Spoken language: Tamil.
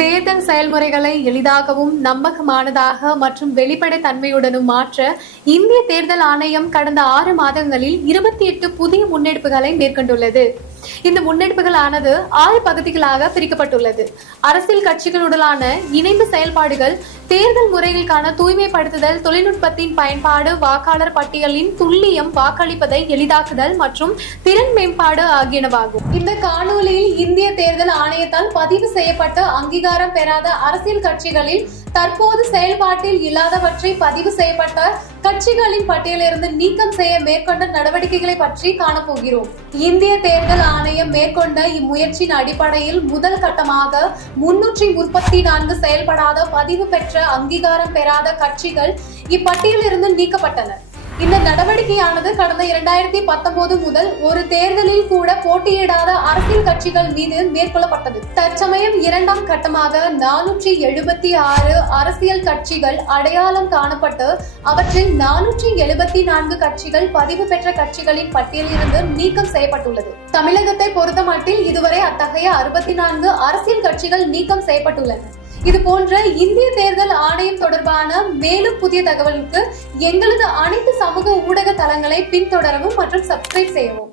தேர்தல் செயல்முறைகளை எளிதாகவும் நம்பகமானதாக மற்றும் வெளிப்படைத்தன்மையுடனும் மாற்ற இந்திய தேர்தல் ஆணையம் கடந்த 6 மாதங்களில் 28 புதிய முன்னெடுப்புகளை மேற்கொண்டுள்ளது. இந்த முன்னெடுப்புகளானது 6 பகுதிகளாக பிரிக்கப்பட்டுள்ளது. அரசியல் கட்சிகளுடனான இணைந்த செயல்பாடுகள், தேர்தல் முறைகளுக்கான தூய்மைப்படுத்துதல், தொழில்நுட்பத்தின் பயன்பாடு, வாக்காளர் பட்டியலின் துல்லியம், வாக்களிப்பதை எளிதாக்குதல் மற்றும் திறன் மேம்பாடு ஆகியனவாகும். இந்த காணொலியில் இந்திய தேர்தல் ஆணையத்தால் பதிவு செய்யப்பட்ட அங்கீகாரம் பெறாத அரசியல் கட்சிகளில் தற்போது செயல்பாட்டில் இல்லாதவற்றை பதிவு செய்யப்பட்ட கட்சிகளின் பட்டியலிருந்து நீக்கம் செய்ய மேற்கொண்ட நடவடிக்கைகளை பற்றி காணப்போகிறோம். இந்திய தேர்தல் ஆணையம் மேற்கொண்ட இம்முயற்சியின் அடிப்படையில் முதல் கட்டமாக 334 செயல்படாத பதிவு பெற்ற அங்கீகாரம் பெறாத கட்சிகள் இப்பட்டியலிருந்து நீக்கப்பட்டன. இந்த நடவடிக்கையானது கடந்த 2019 முதல் ஒரு தேர்தலில் கூட போட்டியிடாத அரசியல் கட்சிகள் மீது மேற்கொள்ளப்பட்டது. தற்சமயம் 2ஆம் கட்டமாக 476 அரசியல் கட்சிகள் அடையாளம் காணப்பட்டு அவற்றில் 474 கட்சிகள் பதிவு பெற்ற கட்சிகளின் பட்டியலிலிருந்து நீக்கம் செய்யப்பட்டுள்ளது. தமிழகத்தை பொறுத்தமட்டில் இதுவரை அத்தகைய 64 அரசியல் கட்சிகள் நீக்கம் செய்யப்பட்டுள்ளன. இது போன்ற இந்திய தேர்தல் ஆணையம் தொடர்பான மேலும் புதிய தகவலுக்கு எங்களது அனைத்து சமூக ஊடக தளங்களை பின்தொடரவும் மற்றும் சப்ஸ்கிரைப் செய்யவும்.